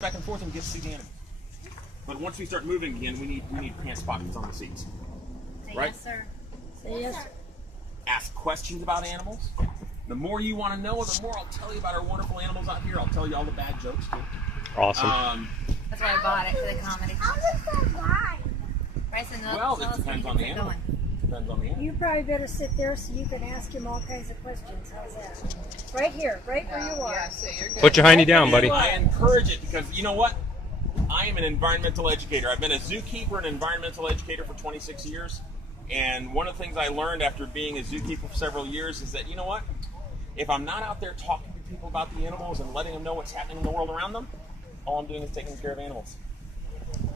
back and forth and get to see the animal. But once we start moving again, we need pants pockets on the seats. Say right? yes, sir. Say yes, sir. Ask questions about animals. The more you want to know, the more I'll tell you about our wonderful animals out here. I'll tell you all the bad jokes too. Awesome. That's why I bought it, for the comedy. How does that lie? Bryson, Well, it depends on the animal. Depends on the animal. You probably better sit there so you can ask him all kinds of questions. How's that? Right here, right where you are. Yeah, so you're good. Put your hiney down, buddy. I encourage it because you know what? I am an environmental educator. I've been a zookeeper and environmental educator for 26 years. And one of the things I learned after being a zookeeper for several years is that, you know what? If I'm not out there talking to people about the animals and letting them know what's happening in the world around them, all I'm doing is taking care of animals.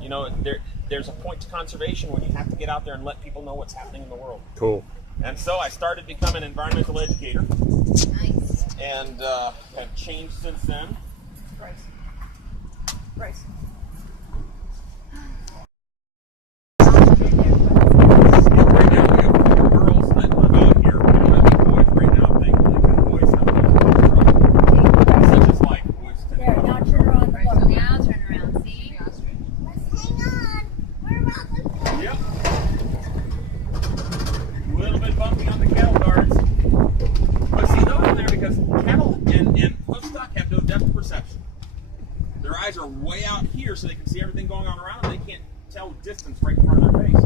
You know, there's a point to conservation when you have to get out there and let people know what's happening in the world. Cool. And so I started becoming an environmental educator Nice. and have changed since then. Bryce. Bryce. Right now we have 4 girls that live out here. We don't have any boys right now, thankfully, because boys have a such as like boys tend There, to now turn around the book. Now turn around, see? Let's hang on. We're about to go. Yep. A little bit bumpy on the cattle guards. But see, those are there because cattle and livestock have no depth perception. Their eyes are way out here so they can see everything going on around them. They can't tell distance right in front of their face.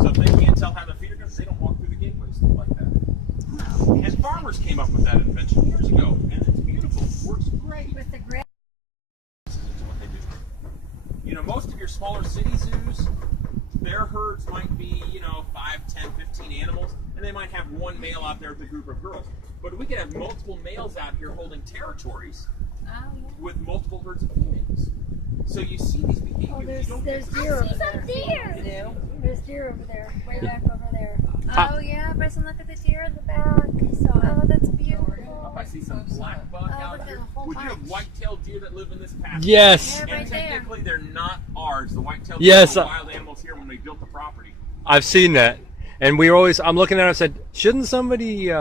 So if they can't tell how their feet are going, they don't walk through the gateways, stuff like that. And farmers came up with that invention years ago, and it's beautiful. It works great. With the grass. Into what they do. You know, most of your smaller city zoos, their herds might be, 5, 10, 15 animals, and they might have one male out there with a group of girls. But we could have multiple males out here holding territories Oh, yeah. with multiple herds of females. So you see these behaviors. Oh, you don't there's get deer over Some there. deer. There's deer over there, way back over there. Oh, yeah. Bryson, look at the deer in the back. Oh, that's beautiful. If I see some black buck Oh, out look at here, the whole would you have bunch. white-tailed deer that live in this pasture? Yes. They're right And there. technically, they're not ours. The white-tailed Yes, deer were wild animals here when we built the property. I've seen that. And I'm looking at it and said, shouldn't somebody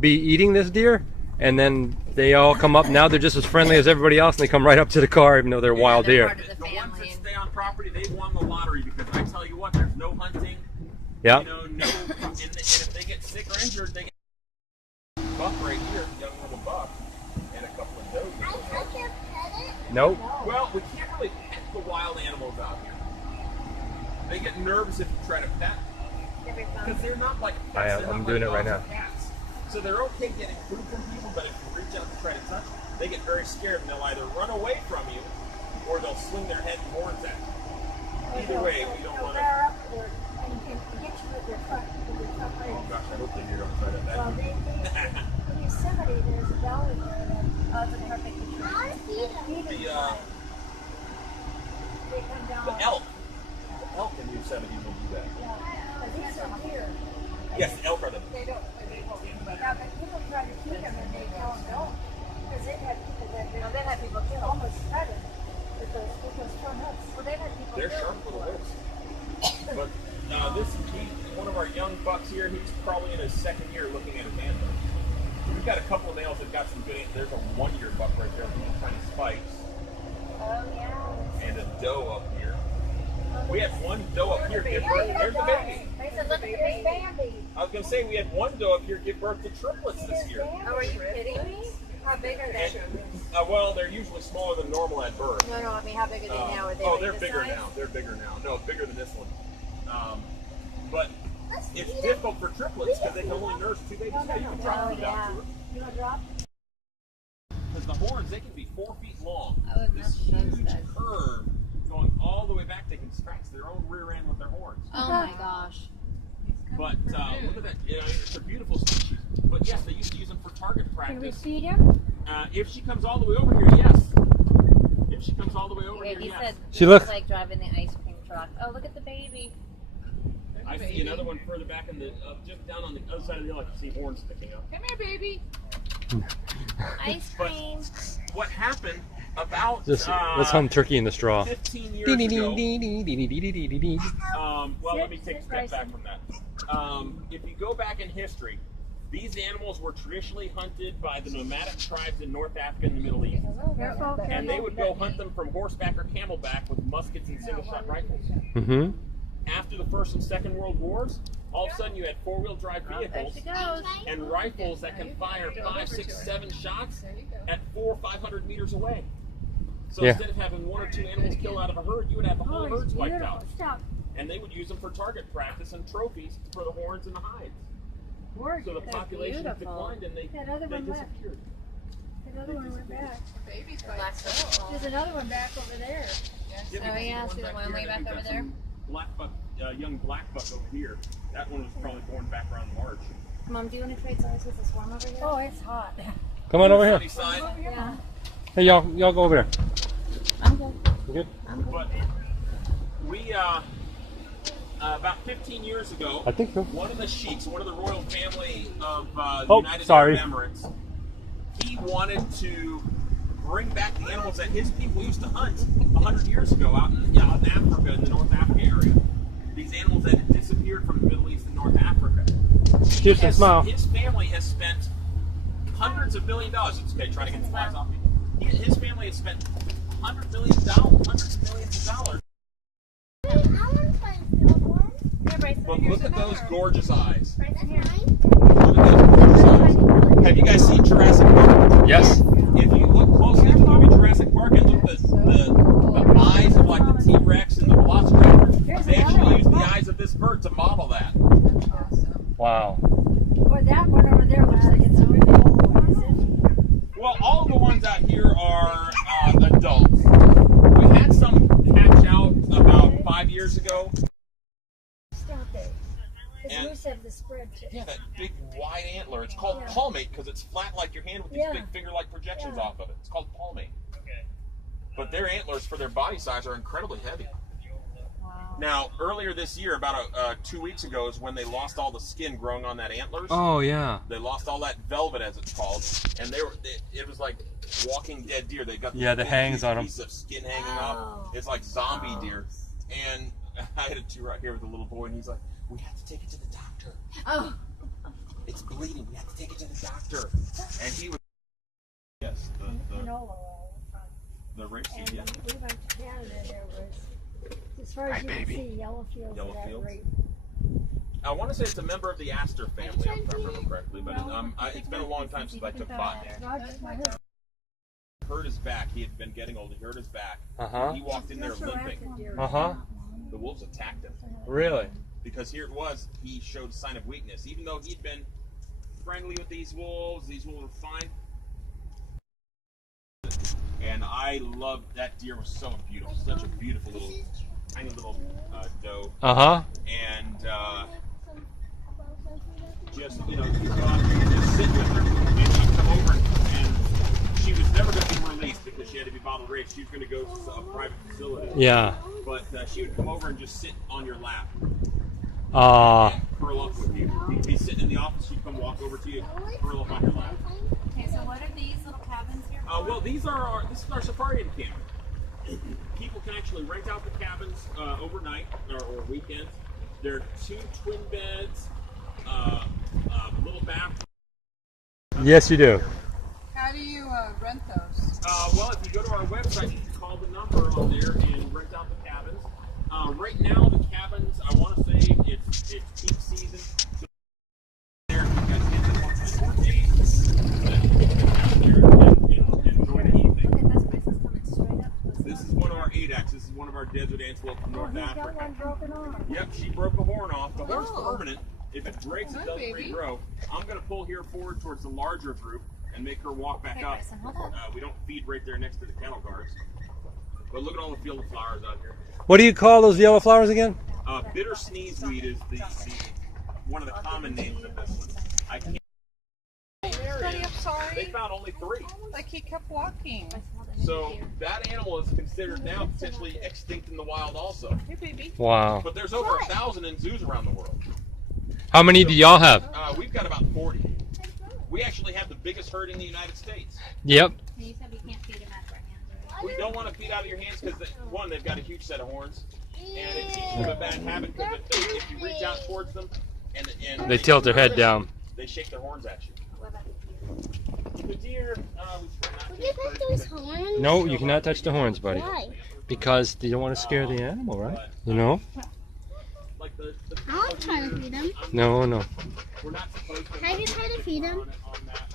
be eating this deer? And then they all come up. Now they're just as friendly as everybody else, and they come right up to the car, even though they're wild they're deer. part of the The ones that family. stay on property, they won the lottery because I tell you what, there's no hunting. Yeah. And if they get sick or injured, they get a buck right here, young little buck, and a couple of does. I can't pet it. Nope. Well, we can't really pet the wild animals out here. They get nervous if you try to pet Every because they're not like pets. I am. They're I'm not doing like it right dogs now. or cats. So they're okay getting food from people, but if you reach out to try to touch, they get very scared and they'll either run away from you or they'll swing their head and horns at you. Either way, we don't want to. They're up there and get you with their front Oh legs. gosh, I hope they don't try to Well, that. in Yosemite, there's a valley there that Oh, it's a perfect picture. they come down. The elk in Yosemite will do that. Yeah, I think so here. Yes, the elk are the. Yeah, but people try to feed them and they tell them no. Because they've had people that Oh, they've had people killed. almost cut it with those front hooks. Well, they've had people They're killed sharp little before. hooks. But one of our young bucks here, he's probably in his second year looking at his antler. We've got a couple of males that got some good. There's a 1-year buck right there with little tiny spikes, Oh, yeah. and a doe up here. We had one doe up here give birth. There's the baby. Bryson, look at the There's baby. Bambi. I was gonna say we had one doe up here give birth to triplets this year. Oh, are you kidding me? How big are they? Well, they're usually smaller than normal at birth. No, I mean, how big are they now? Are they like They're this bigger size? now. They're bigger now. No, bigger than this one. But it's difficult for triplets because they can only nurse 2 babies. No, Now you can drop no. them down to it. You want to drop? Because the horns, they can be 4 feet long. I would This mess with huge those. curve going all the way back. They can scratch their own rear end with their horns. Oh, my gosh. But look at that. It's a beautiful species. But yes, they used to use them for target Can we practice. feed him? If she comes all the way over here, yes. If she comes all the way over Okay, here, he yes. said She it's looks- like driving the ice cream truck. Oh, look at the baby. I see another one further back in the, just down on the other side of the hill. I can see horns sticking up. Come here, baby. Ice But cream. what happened about Let's hum Turkey in the Straw. 15 years ago? Well, let me take a step back from that. If you go back in history, These animals were traditionally hunted by the nomadic tribes in North Africa and the Middle East. Careful, And they would go hunt them from horseback or camelback with muskets and single-shot rifles. Mm-hmm. After the First and Second World Wars, all of a sudden you had four-wheel drive There vehicles she goes. and rifles that can fire 5, 6, 7 shots at 400 or 500 meters away. So Yeah. instead of having 1 or 2 animals killed out of a herd, you would have the whole Oh, herds it's wiped beautiful. out. Stop. And they would use them for target practice and trophies for the horns and the hides. Gorgeous. So the population beautiful. declined and they That other one left. disappeared. That other one went back. Baby's by Last itself. one. There's another one back over there. Yeah, Oh, because yeah, the see the back one here, way and back we've got over there? some Black buck, young black buck over here. That one was probably born back around March. Mom, do you want to trade sides with this one over here? Oh, it's hot. Come on over here. Sunny side. Yeah. Hey, y'all go over there. I'm good. You good? I'm good. But we, about 15 years ago, I think so. one of the sheiks, one of the royal family of the Oh, United sorry. Arab Emirates, he wanted to bring back the animals that his people used to hunt 100 years ago out in Africa, in the North Africa area. These animals that had disappeared from the Middle East and North Africa. Cheers and smile. His family has spent hundreds of $billions. It's okay, trying to get the flies off me. His family has spent hundreds of millions of dollars. Here, Bryson. But Here's look at those another. gorgeous eyes. Bryson, here. Look at those gorgeous eyes. Have you guys seen Jurassic Park? Yes. If you look closely at the movie Jurassic Park and look at the eyes of like the T-Rex and the Velociraptor, they actually used the eyes of this bird to model that. Awesome. Wow. Boy, that one over there looks like it's a really old one, isn't Well, all of the ones out here are adults. We had some hatch out about 5 years ago. it? Stop it. It's And- loose of the spread too. Yeah, that big wide antler. It's called Yeah. palmate because it's flat like your hand with these Yeah. big finger-like projections Yeah. off of it. It's called palmate. But their antlers for their body size are incredibly heavy. Wow. Now, earlier this year, about 2 weeks ago, is when they lost all the skin growing on that antlers. Oh yeah. They lost all that velvet, as it's called, and it was like walking dead deer. They got Yeah, the big hangs on 'em. piece of skin hanging off. Oh. It's like zombie deer. And I had a two right here with a little boy, and he's like, "We have to take it to the doctor. Oh. It's bleeding. We have to take it to the doctor." And he was yes, Canola oil. the rapeseed, And yeah. we went to Canada and there was, as far as Hi, you baby. can see, yellow fields Yellow of that fields? grape. I want to say it's a member of the Astor family, if I remember correctly, but it's been a long time since I took botany. Roger, my husband. Hurt his back. He had been getting old. He hurt his back. Uh-huh. He walked in there That's where limping. active deer Uh huh. The wolves attacked him Really? because here it was. He showed a sign of weakness, even though he'd been friendly with these wolves. These wolves were fine. And I loved that deer. Was so beautiful, such a beautiful little, tiny little doe, Uh huh. and just you go out there and just sit with her, and she'd come over and she was never going to be released because she had to be bottle raised. She was going to go to a private facility. Yeah. But she would come over and just sit on your lap, Uh. curl up with you. You'd be sitting in the office, she'd come walk over to you, curl up on your lap. Okay, so what are these little cabins here? Well, this is our safari camp. People can actually rent out the cabins overnight or weekends. There are 2 twin beds, little bath. Yes, you do. How do you rent those? Well, if you go to our website, you can call the number on there and rent out the cabins. Right now, the cabins, I want to say it's peak season. So there, you guys get to watch the short days, and you can have there and enjoy the evening. Look at this place. It's coming straight up to us. This is one of our ADACs. This is one of our desert antelope from Oh, North he's got Africa. one broken arm. Yep, she broke a horn off. The horn's Oh. permanent. If it breaks, it Hi, doesn't baby. regrow. I'm going to pull here forward towards the larger group and make her walk back Okay, up. Bryson, hold on. We don't feed right there next to the cattle guards. But look at all the field of flowers out here. What do you call those yellow flowers again? Bitter sneezeweed is the one of the common names of this one. I can't. Daddy, I'm They sorry. found only 3. Like he kept walking. Bryson, hold on. So that animal is considered now potentially extinct in the wild also. Hey, baby. Wow. But there's over 1,000 in zoos around the world. How many do y'all have? We've got about 40. We actually have the biggest herd in the United States. Yep. You said we can't feed them out of our hands, right? We don't want to feed out of your hands because, one, they've got a huge set of horns, and it teaches them a bad habit because if you reach out towards them and They tilt their head down. they shake their horns at you. What about the deer? The deer, we try not Will to you put encourage those them. horns? No, you cannot touch the horns, buddy. Why? Because you don't want to scare the animal, right? You know? Like the I'll try to feed them. No, no. we're not supposed to. Have you tried to feed them? on that.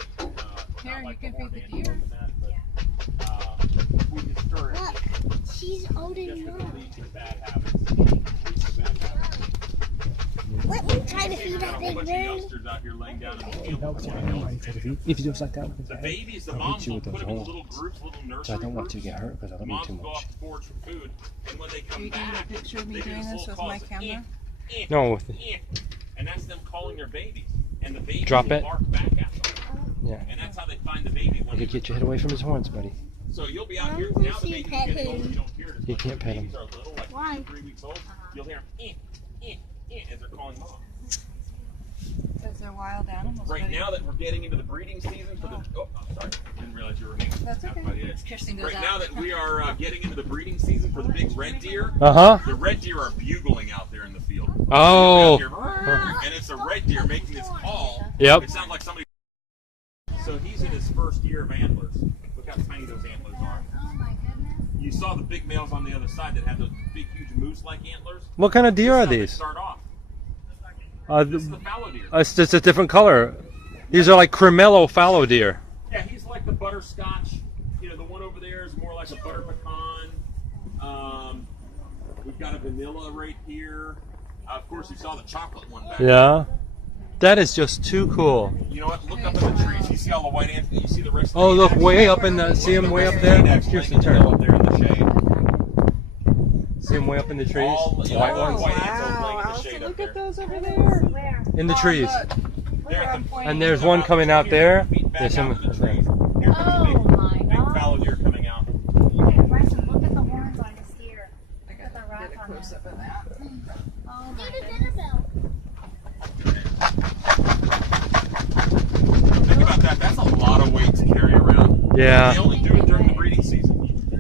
Here, Not you like can the feed the horned deer. animals and that, but, we discourage Look, she's holding just you to up. lead to bad habits. Lead to bad habits. Let me try to feed Got that a whole big bunch of bird. youngsters out here laying down in the field. If you do like that, The babies, the I'll moms hit you will with put those them in horns. little groups, little nursery so I don't want to groups. get hurt because I don't eat Moms too go much. off the forage for food, and when they come You need a back, picture of me they do doing this this little with call, my it's camera? No, and that's them calling their babies, and the babies Drop will it. bark back at them, yeah. and that's how they find the baby. You When could get your head away from his horns, buddy. So you'll be out Why here would now. The she baby's pet getting older. him? You don't hear it as You much. can't The pet babies him. are little, like Why? 2, 3 weeks old. You'll hear them as they're calling mom. Because they're wild animals. Right buddy. now that we're getting into the breeding season for the sorry, didn't realize you were here. That's okay. Kirsten goes Right out. now that we are getting into the breeding season for the big red deer, Uh-huh. the red deer are bugling out there in the field. Oh. And it's a red deer making this call. Yep. It sounds like somebody. So he's in his first year of antlers. Look how tiny those antlers are. Oh my goodness. You saw the big males on the other side that had those big, huge moose-like antlers. What kind of deer are This is how they these? start off. Uh, This is the fallow deer. it's just a different color. These are like cremello fallow deer. Yeah, he's like the butterscotch. You know, the one over there is more like a butter pecan. We've got a vanilla right here. Of course, you saw the chocolate one back there. Yeah. That is just too cool. You know what? Look up in the trees. You see all the white ants? You see the rest of Oh, the look ants? way up in the. See him way up there? Kirsten, turn. Up there in the shade. See him way up in the trees? All The yeah, white all ones? the white ants are Wow, playing in the Allison, shade up look there. at those over there. Where? In the Oh, trees. look. They're at the Pointing. And there's one coming out there. Feet back There's out some. to the trees. Here comes Oh a big, my big god. fallow deer coming out. Okay, Bryson, look at the horns on this deer. I got the to rock get a on close that. up of that. Oh my Do the goodness. dinner bell. Think about that. That's a lot of weight to carry around. Yeah. They only do it during the breeding season.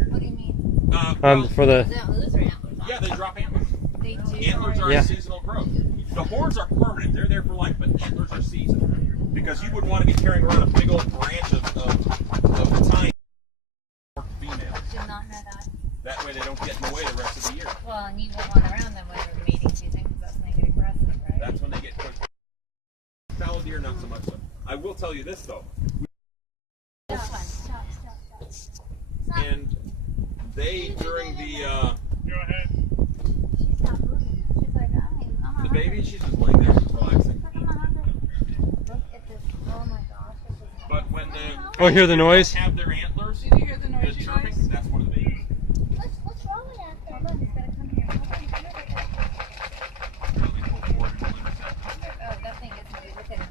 What do you mean? For the. They don't lose their antlers. Yeah, they drop antlers. They do. Antlers are Yeah. a seasonal growth. The horns are permanent; they're there for life. But antlers are seasonal because you wouldn't want to be carrying around a big old branch of the tiny females. Did not know that. That way, they don't get in the way the rest of the year. Well, and you won't want around them when they're mating season because that's when they get aggressive, right? That's when they get quick. Fallow deer, not so much so. I will tell you this though, Stop. and they during the She's not moving. She's like, I'm baby, she's just laying there, she's relaxing. Look at this. Oh my gosh. This is But when the Oh, hear the noise? have their antlers, Did you hear the the noise, you chirping, guys? that's one of the babies. What's wrong with that? Hold on, he's gotta come here. Hold on, come here. Really pull forward and intercept. Oh, that thing is moving. Look at him.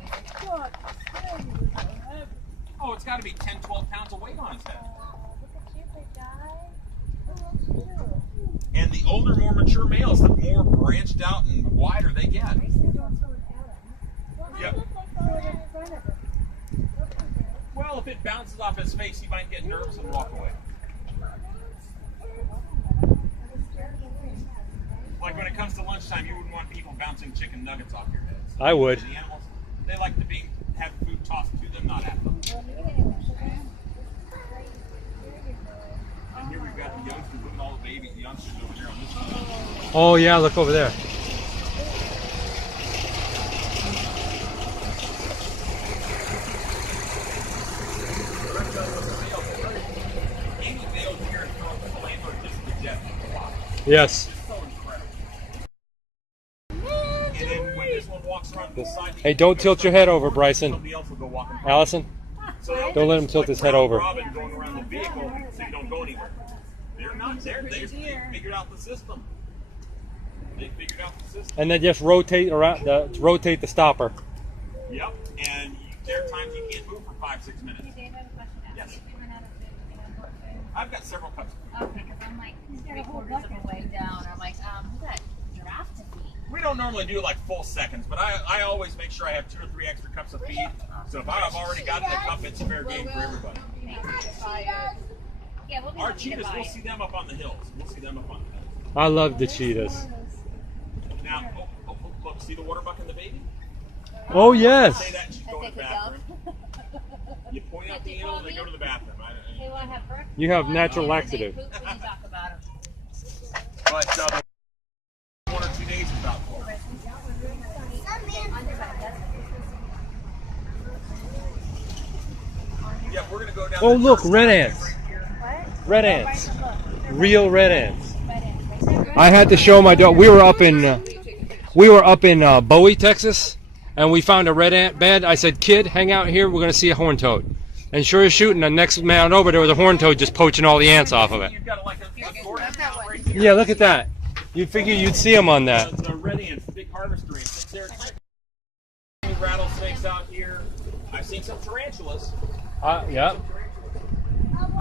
Oh, it's got to be 10, 12 pounds of weight on its head. Look at you, big guy. Look at you. And the older, more mature males, the more branched out and wider they get. Bryson, don't throw it at him. Yep. Throw it in front of him. Well, if it bounces off his face, he might get nervous and walk away. Like when it comes to lunchtime, you wouldn't want people bouncing chicken nuggets off your head. So I would. The animals, they like to have food tossed to them, not at them. And here we've got the youngsters, look at all the baby youngsters over here on this side. Oh, yeah, look over there. Any males here in Orlando are just the jet of the lot. Yes. It's so incredible. And then when this one walks around the side, Hey, don't tilt your head over, Bryson. somebody else will go walking by. Allison? So they'll Don't let just him tilt like his head round over. robin going around the vehicle so you don't go anywhere. They're not there. They figured out the system. They figured out the system. And then just rotate around, rotate the stopper. Yep. And there are times you can't move for 5-6 minutes. Dave, I have a question. Yes. If you run out of food, you know, what food? I've got several cups. Okay, because I'm like 3/4 of the way down. I'm like, who's that giraffe to feed? We don't normally do like full seconds, but I always make sure I have 2 or 3 extra cups of feed. So if I've already got the cup, it's fair game for everybody. Yeah, we'll be Our happy to cheetahs, buy we'll it. see them up on the hills. We'll see them up on the hills. I love the cheetahs. Now, look, see the water buck and the baby? Oh yes. Say that, she's going to the bathroom. You point out the animal, and they go to the bathroom. They want to have breakfast. You have natural laxative. Poop when you talk about 'em. But the 1 or 2 days is about for. Yeah, we're gonna go down. Oh there look, first. red ants. Red ants. Real red ants. I had to show my dog. We were up in Bowie, Texas, and we found a red ant bed. I said, "Kid, hang out here. We're gonna see a horned toad." And sure as shooting, the next man over there was a horned toad just poaching all the ants off of it. You've got like a Gordon out right here. Yeah, look at that. You'd figure you'd see them on that. The red ants, big harvester ants. There are rattlesnakes out here. I've seen some tarantulas. Yeah.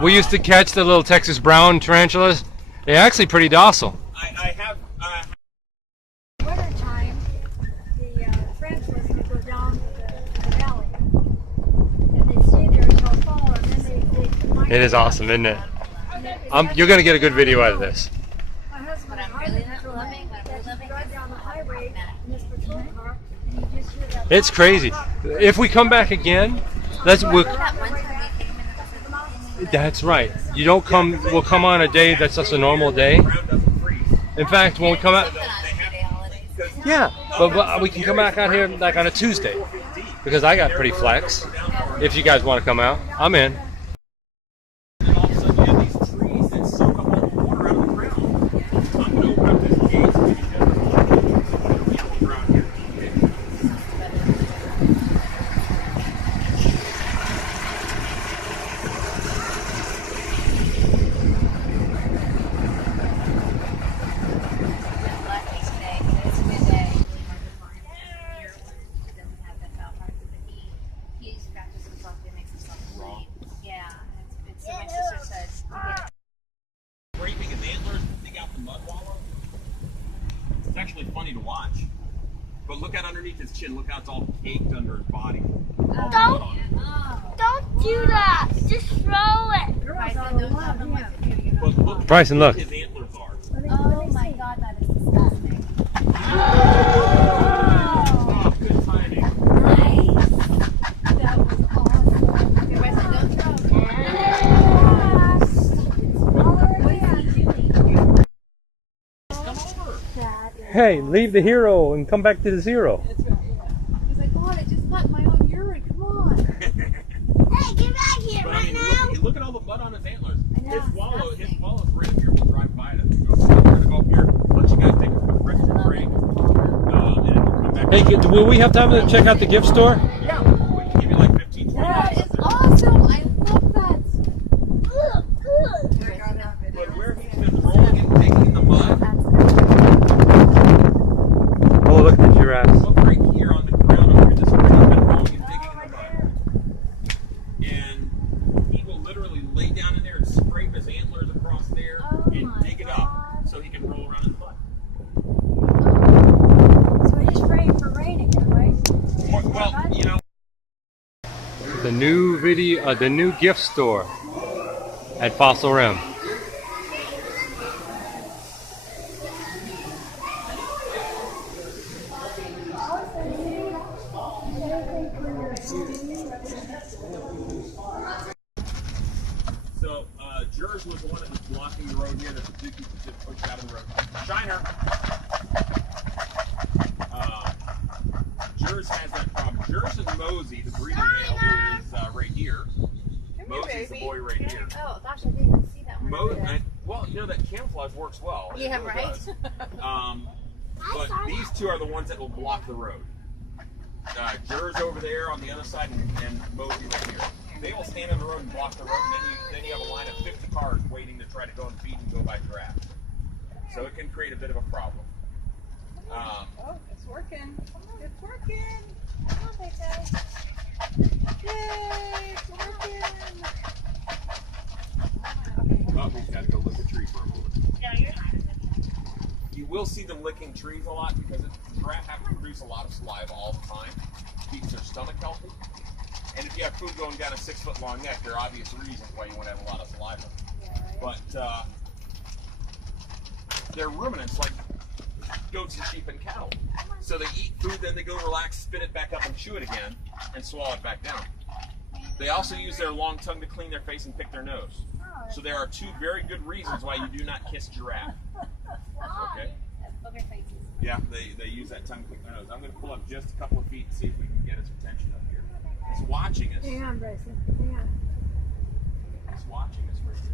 We used to catch the little Texas brown tarantulas. They're actually pretty docile. I have. Winter time, the tarantulas would go down to the valley, and they'd stay there until fall, and then they It is awesome, isn't it? You're gonna get a good video out of this. My husband What I'm was really driving not loving, what I'm really loving drive is down the the highway Matt. in his patrol car, and you just hear that. It's crazy. If we come back again, That one time we came in the that's right. You don't come. We'll come on a day that's just a normal day. Ground doesn't freeze. In fact, when we come out, holidays. yeah, but we can come back out here like on a Tuesday because I got pretty flex. If you guys want to come out, I'm in. And all of a sudden you have these trees that soak up all the water out of the ground. I'm going to open up this gate so you can get the ground here. Lucky today. It's a good day. Doesn't have that foul part, but he scratches himself. He makes himself bleed. Yeah. It's so my sister says. Scraping his antlers to dig out the mud wallow. It's actually funny to watch. But look out underneath his chin. Look how it's all caked under his body. Don't, don't do that. Just throw it. But look Bryson, how look. his antlers are. Oh my God, that is disgusting. Oh, good timing. Nice. That was awesome. Okay, Bryson, don't throw. What is he doing? Come over. Hey, leave the hero and come back to the zero. He's like, God, I just got my own urine. Come on. Hey, get back here But I right mean, now. look at all the mud on his antlers. know, His wallow's right here. We'll drive by it as we go. We're gonna go up here. Let you guys take a quick rest and break. And then we'll come back. Hey, will we have time to check out the gift store? Yeah, we can give you like 15, 20 That minutes. is awesome. I love that. Good. But where he's been rolling and digging in the mud, Oh, look at the giraffes. look right here on the ground over here. This is where he's been rolling and digging in the mud. And he will literally lay down in there and scrape his antlers across there and dig it up so he can roll around in the mud. So he's praying for rain again, right? Well, you know. The new gift store at Fossil Rim. So, Jers was the one that was blocking the road here that the zookeeper just pushed out of the road. Shiner! Jers has that problem. Jers and Mosey, the breeding male, is right here. Mosey's the boy right here. Oh gosh, I didn't even see that one. Well, you know that camouflage works well. It Yeah, really right. does. But these two are the ones that will block the road. Jers over there on the other side and Mosey right here. They will stand on the road and block the road, and then you have a line of 50 cars waiting to try to go and feed and go by giraffes. So it can create a bit of a problem. Oh, it's working. It's working. Yay, it's working. Oh, we've got to go lick a tree for a moment. You will see them licking trees a lot because giraffes have to produce a lot of saliva all the time. Keeps their stomach healthy. And if you have food going down a 6-foot-long neck, there are obvious reasons why you want to have a lot of saliva. But they're ruminants like goats and sheep and cattle. So they eat food, then they go relax, spit it back up and chew it again, and swallow it back down. They also use their long tongue to clean their face and pick their nose. So there are two very good reasons why you do not kiss giraffe. Okay? Booger faces. Yeah, they use that tongue to pick their nose. I'm going to pull up just a couple of feet and see if we can get his attention up here. He's watching us. Hang on, Bryson. Hang on. He's watching us, Bryson.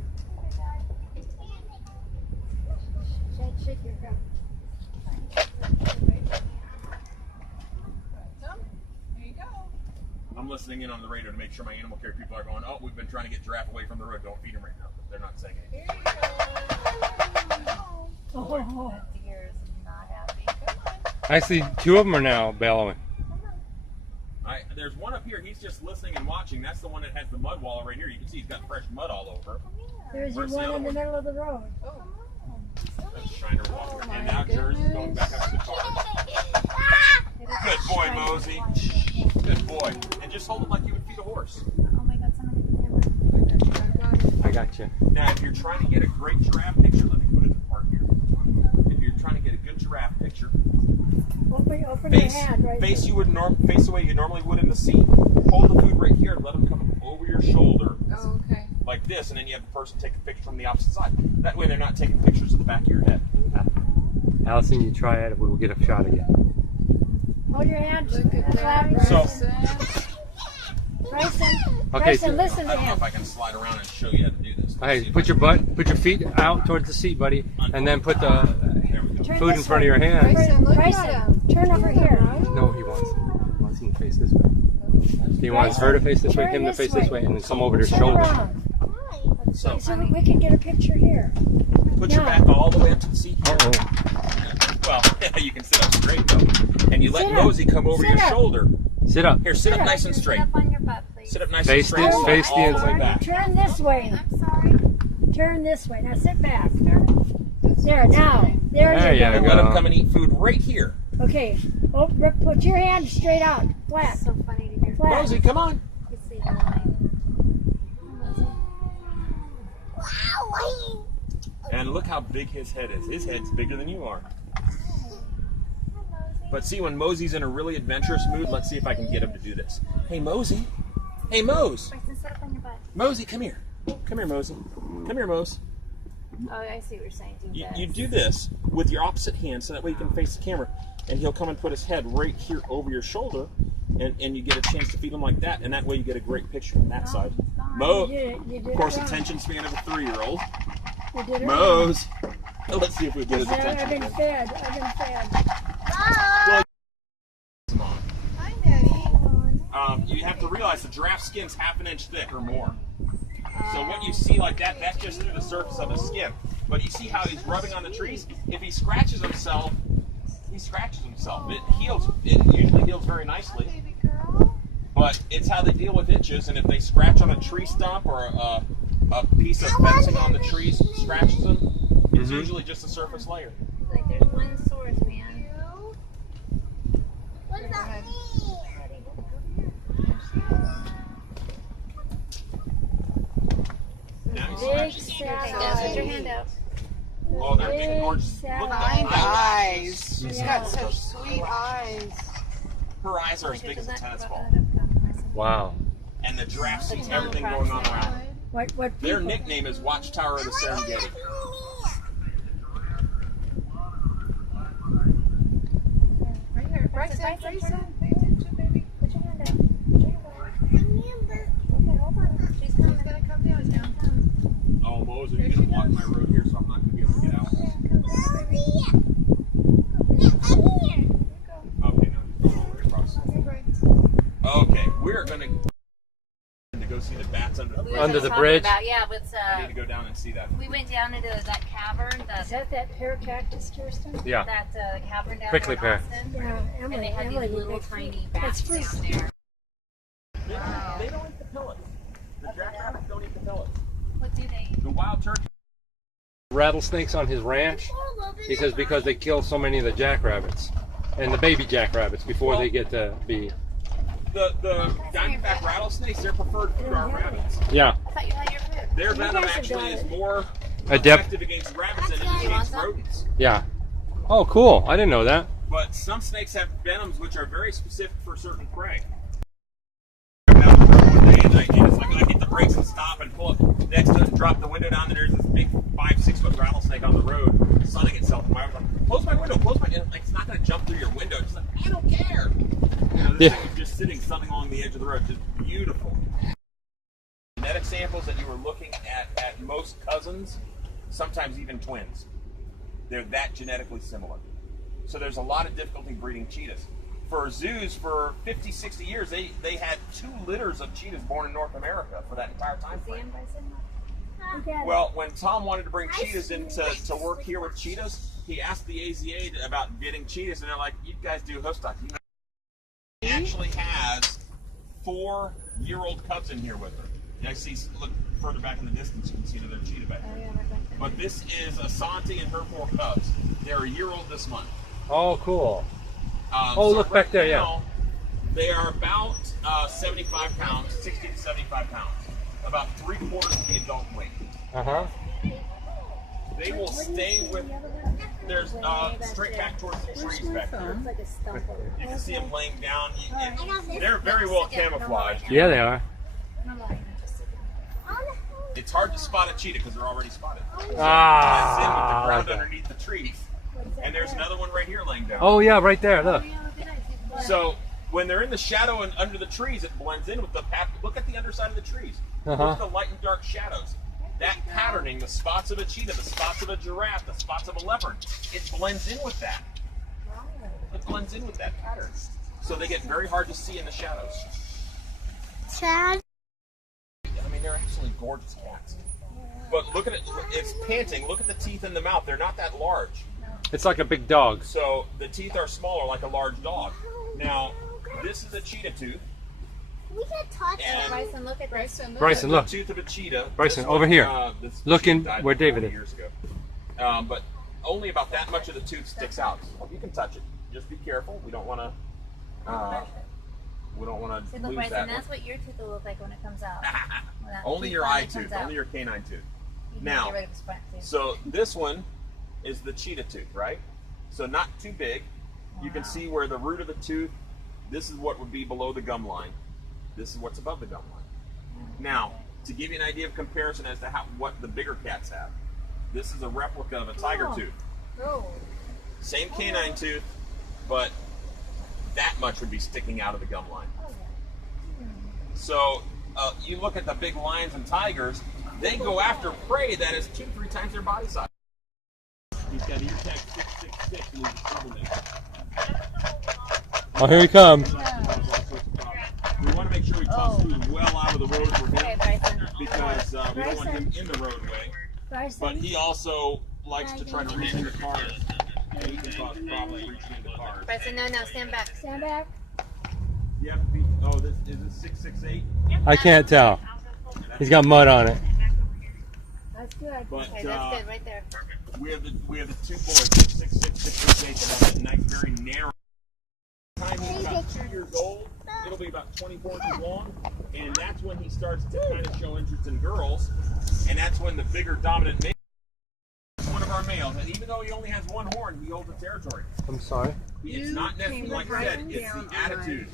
Shake your cup. There you go. I'm listening in on the radio to make sure my animal care people are going, oh, we've been trying to get giraffe away from the road. Don't feed him right now. But they're not saying anything. Here you go. Oh, The deer is not happy. I see two of them are now bellowing. There's one up here. He's just listening and watching. That's the one that has the mud wall right here. You can see he's got fresh mud all over. there's your Where's the one other in the one? middle of the road. That's Shiner Walker. And now Jers is going back up to the car. Good boy, Mosey. Good boy. And just hold it like you would feed a horse. Oh my God, somebody can camera. I got you. Now, if you're trying to get a great giraffe picture, let me put it in the park here. If you're trying to get a good giraffe picture, Open your face hand right face the way you normally would in the seat. Hold the food right here and let them come over your shoulder Oh, okay. like this, and then you have the person take a picture from the opposite side. That way, they're not taking pictures of the back of your head. Allison, you try it. We will get a shot again. Hold your hand. Look at that. So- Bryson, Okay, Bryson, so- listen I to don't know him. if I can slide around and show you how to do this. Let's see Hey, if put I your can- put your feet out towards the seat, buddy, and then put the There we go. Turn food in this front of way. your hand. Bryson, look at Bryson, him. turn over here. No, he wants him to face this way. He wants her to face this way, Turn him to this face this way. way, and then come over to his Turn shoulder. around. So, So we can get a picture here. put your back all the way up to the seat here. Uh-oh. Well, you can sit up straight though. And you let Sit up. Mosey come over Sit your up. shoulder. Sit up. Here, sit up nice and Sit straight. up on your butt, please. Sit up nice Face and straight. the- face the all the inside. way back. Turn this way. I'm sorry. Turn this way. Now sit back. There, now. There There you you go. And let him come and eat food right here. Okay. Oh, put your hand straight out. Flat. It's so funny to hear. Flat. Mosey, come on. You see the line. And look how big his head is. His head's bigger than you are. But see, when Mosey's in a really adventurous mood, let's see if I can get him to do this. Hey, Mosey. Hey, Mose. Bryson, sit up on your butt. Mosey, come here. Come here, Mosey. Come here, Mose. Oh, I see what you're saying. Do You do this with your opposite hand so that way you can face the camera. And he'll come and put his head right here over your shoulder. And you get a chance to feed him like that. And that way you get a great picture from that side. Mo, You did of course, it wrong. attention span of a 3-year-old. You did it wrong. Mose. Let's see if we get his I've attention. been again. fed. I've been fed. Come on. Hi, Nettie. You have to realize the giraffe skin's half an inch thick or more. So what you see like that, that's just through the surface of his skin. But you see how he's rubbing on the trees? If he scratches himself, he scratches himself. It heals. It usually heals very nicely. Baby girl. But it's how they deal with itches. And if they scratch on a tree stump or a piece of fencing on the trees scratches them, it's usually just a surface layer. Like there's one source, man. What does that mean? Now he's Big scratching. sad Put your eyes. hand out. Oh, they're big and gorgeous. Sad Look at Kind the eyes. eyes. She's got such sweet eyes. Her eyes are as big as a tennis ball. Wow. And the giraffe sees everything going on around them. What Their people? nickname is Watchtower of the Serengeti. Right here. Bryson, Bryson. Pay attention, baby. Put your hand out. Put your hand out. Okay, hold on. She's She's coming. gonna come down. Oh, Mose, are you going to block my road here so I'm not going to be able to get out? Okay, now he's going all the way across. Okay, we're going to go see the bats under the We bridge. were Under just the talking bridge? About, yeah, but I need to go down and see that. we went down into that cavern, Is that hair cactus, Kirsten? Yeah. that cavern down Prickly there in pear. Austin. Yeah, And Emily. they had Emily these would little make tiny fruit. bats That's down fruit. there. They don't eat the pellets. The jackrabbits don't eat the pellets. What do they? The wild turkey. Rattlesnakes on his ranch. He says because they kill so many of the jackrabbits and the baby jackrabbits before they get to be. The diamondback rattlesnakes, their preferred food are rabbits. Yeah. I thought you had your food. Their You venom guys have actually done is it. more Adept. effective against rabbits than it is You want against some? rodents. Yeah. Oh, cool. I didn't know that. But some snakes have venoms which are very specific for certain prey. I'm down the road one day and it's like I hit the brakes and stop and pull up next to it and drop the window down, and there's this big 5-6 foot rattlesnake on the road sunning itself. And I was like, close my window, close my window. Like, it's not going to jump through your window. It's like, I don't care. You know, this thing was just sitting sunning along the edge of the road. Just beautiful. Genetic samples that you were looking at most cousins, sometimes even twins. They're that genetically similar. So there's a lot of difficulty breeding cheetahs. For zoos, for 50, 60 years, they had 2 litters of cheetahs born in North America for that entire time frame. Well, when Tom wanted to bring cheetahs in to work here with cheetahs, he asked the AZA about getting cheetahs, and they're like, you guys do hoof stock. He actually has 4-year-old cubs in here with her. I see, look further back in the distance, you can see another cheetah back there. But this is Asante and her 4 cubs. They're a year old this month. Oh, cool. So Oh, look right back there, now, they are about 75 pounds, 60 to 75 pounds. About 3/4 of the adult weight. Uh-huh. They will stay with, there's straight back towards the trees back there. You can see them laying down. They're very well camouflaged. Yeah, they are. It's hard to spot a cheetah because they're already spotted. Ah, That's in with the ground okay. underneath the trees. And there's another one right here laying down. Oh, yeah, right there, look. So when they're in the shadow and under the trees, it blends in with the path. Look at the underside of the trees. Look at the light and dark shadows. That patterning, the spots of a cheetah, the spots of a giraffe, the spots of a leopard, it blends in with that. It blends in with that pattern. So they get very hard to see in the shadows. Chad. I mean, they're absolutely gorgeous cats. But look at it, it's panting. Look at the teeth in the mouth. They're not that large. It's like a big dog. So the teeth are smaller, like a large dog. Now, this is a cheetah tooth. We can touch And Bryson, look at this. Bryson, look. The tooth of a cheetah. Bryson, This over one, here. this Looking cheetah died where David 40 is. years ago. But only about that much of the tooth sticks out. You can touch it. Just be careful. We don't want to. We don't want See, to look, lose Bryson, that. that's what your tooth will look like when it comes out. When that Only tooth your finally eye comes tooth. out. Only your canine tooth. You can Now, get rid of his front tooth. so this one is the cheetah tooth, right? So not too big. You can see where the root of the tooth. This is what would be below the gum line. This is what's above the gum line. Now, to give you an idea of comparison as to what the bigger cats have, this is a replica of a tiger tooth. Same canine tooth, but that much would be sticking out of the gum line. So you look at the big lions and tigers, they go after prey that is 2-3 times their body size. He's got ear tag 666 and he's a troublemaker. Oh, here he comes. We want to make sure we toss food well out of the road for Okay, him Bryson. because we don't want him in the roadway. But he also likes to try to reach into cars. And he can cause problems reaching into cars. Bryson, no, stand back. Stand back. You have to be, oh, this is this 668? I can't tell. He's got mud on it. That's good. But Okay, that's good, right there. we have the 2 boys, 666, 668, that have that nice, very narrow. By the time he's about 2 years old, it'll be about 24 inches long, and that's when he starts to kind of show interest in girls, and that's when the bigger dominant male is one of our males, and even though he only has 1 horn, he holds the territory. I'm sorry. It's not necessarily, like I said, it's the attitude.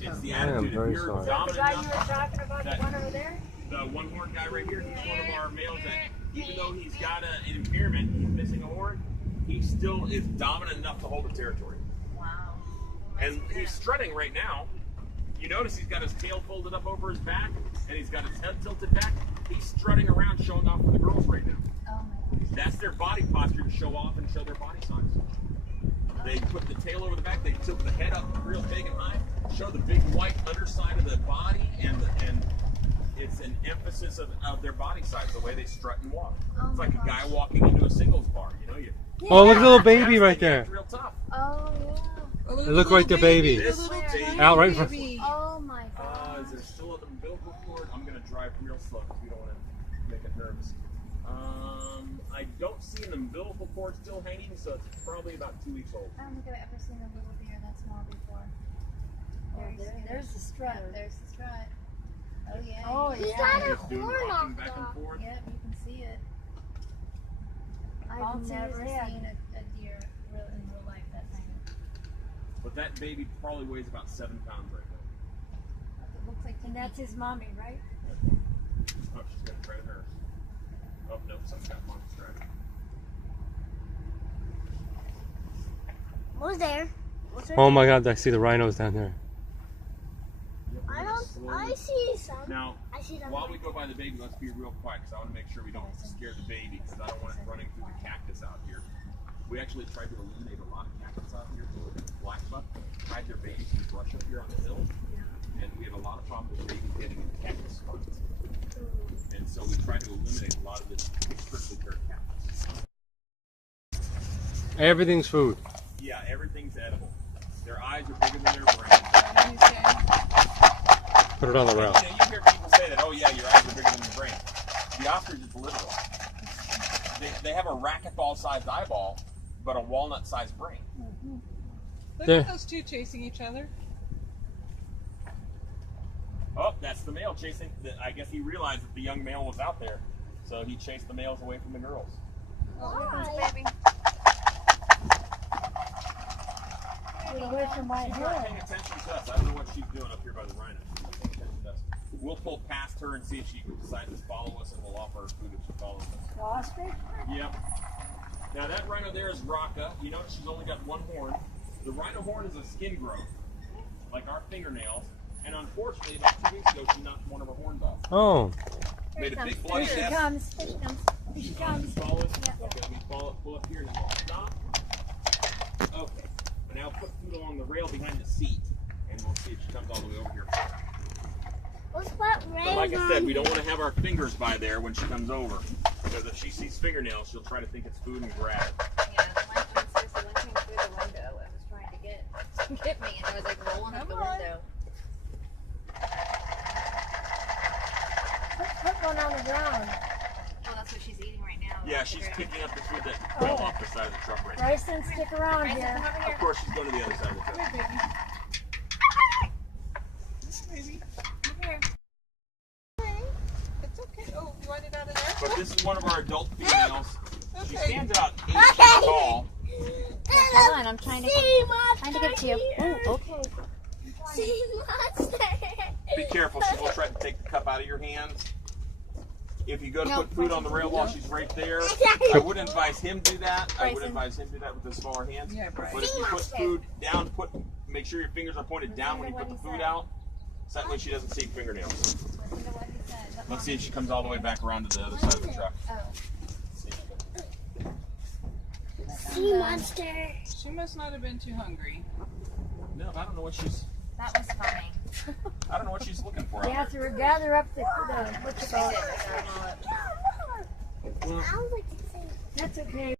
It's the I am attitude. very If you're sorry. dominant The guy you were enough, talking about, the one over there? the 1 horn guy right here, he's one of our males that, even though he's got an impairment, he's missing a horn, he still is dominant enough to hold the territory. Wow. And he's strutting right now. You notice he's got his tail folded up over his back, and he's got his head tilted back. He's strutting around showing off for the girls right now. Oh my gosh. That's their body posture to show off and show their body size. They put the tail over the back, they tilt the head up real big and high, show the big white underside of the body, and it's an emphasis of their body size, the way they strut and walk. It's like a guy walking into a singles bar, you know. Oh, look at the little baby right there. It's real tough. Oh, yeah. Look right there, baby. This baby. Out right in front. Oh my god. Is there still an umbilical cord? I'm going to drive real slow because we don't want to make it nervous. I don't see an umbilical cord still hanging, so it's probably about 2 weeks old. I don't think I've ever seen a little deer that small before. There's the strut. Yep, there's the strut. Oh yeah. Oh, He yeah. got a Just doing horn rocking off back and though. forth. Yep, you can see it. I've All never never had. seen a deer in real life that tiny. But that baby probably weighs about 7 pounds right now. It looks like And that's his mommy, right? Oh, she's got to try her. Oh, no, something's got mommy's track. Who's there? Oh my God! I see the rhinos down there. I see some. Now, I see them. while we go by the baby, let's be real quiet because I want to make sure we don't scare the baby because I don't want it running through the cactus out here. We actually tried to eliminate a lot of cactus out here. Blackbuck hide their babies in the brush up here on the hill, and we have a lot of problems with babies getting in cactus spots. And so we tried to eliminate a lot of this prickly pear cactus. Everything's food. Yeah, everything's edible. Their eyes are bigger than their brains. Put it on the rail. You know, you hear people say that, oh yeah, your eyes are bigger than your brain. The ostrich is literal. They have a racquetball-sized eyeball, but a walnut-sized brain. Look There. at those two chasing each other. Oh, that's the male chasing. I guess he realized that the young male was out there, so he chased the males away from the girls. Why? Get away from my She's not head. paying attention to us. I don't know what she's doing up here by the rhino. She's not paying attention to us. We'll pull past her and see if she decides to follow us, and we'll offer her food if she follows us. The ostrich? Yep. Now that rhino there is Raka. You notice she's only got one horn. The rhino horn is a skin growth, like our fingernails. And unfortunately, about 2 weeks ago, she knocked one of her horns off. Oh. Made a big Here bloody she mess. comes. Here she comes. Here she comes. Follow us. Okay, let me pull up here and then we'll stop. Okay. And now put food along the rail behind the seat, and we'll see if she comes all the way over here. Let's put But rings like I said, on we don't want to have our fingers by there when she comes over, because if she sees fingernails, she'll try to think it's food and grab it. Yeah, my sister went through the window and was trying to get me, and I was like rolling up the Come on. window. Put one on the ground. Well, that's what she's eating right now. Yeah, she's picking up the food that fell off the side of the truck right now. Bryson, stick around Bryson, here. come over Of here. course, she's going to the other side of the truck. Baby. Come here. It's okay. Oh, you want it out of there? But this is one of our adult females. She Okay. stands about 8 feet tall. Hold on, I'm trying to give it to you. Oh, okay. Sea monster. Be careful, she will try to take the cup out of your hands. If you go to put food on the rail while she's right there, I wouldn't advise him do that. I would advise him do that with the smaller hands. Yeah, right. But if you put food down, make sure your fingers are pointed down when you put the food out. So that way she doesn't see fingernails. Listen to what he said. Let's see if she comes all the way back around to the other side of the truck. Oh. Sea monster. She must not have been too hungry. No, I don't know what she's. That was funny. I don't know what she's looking for. You Out have to gather up the what you call it. I would like to say. That's okay.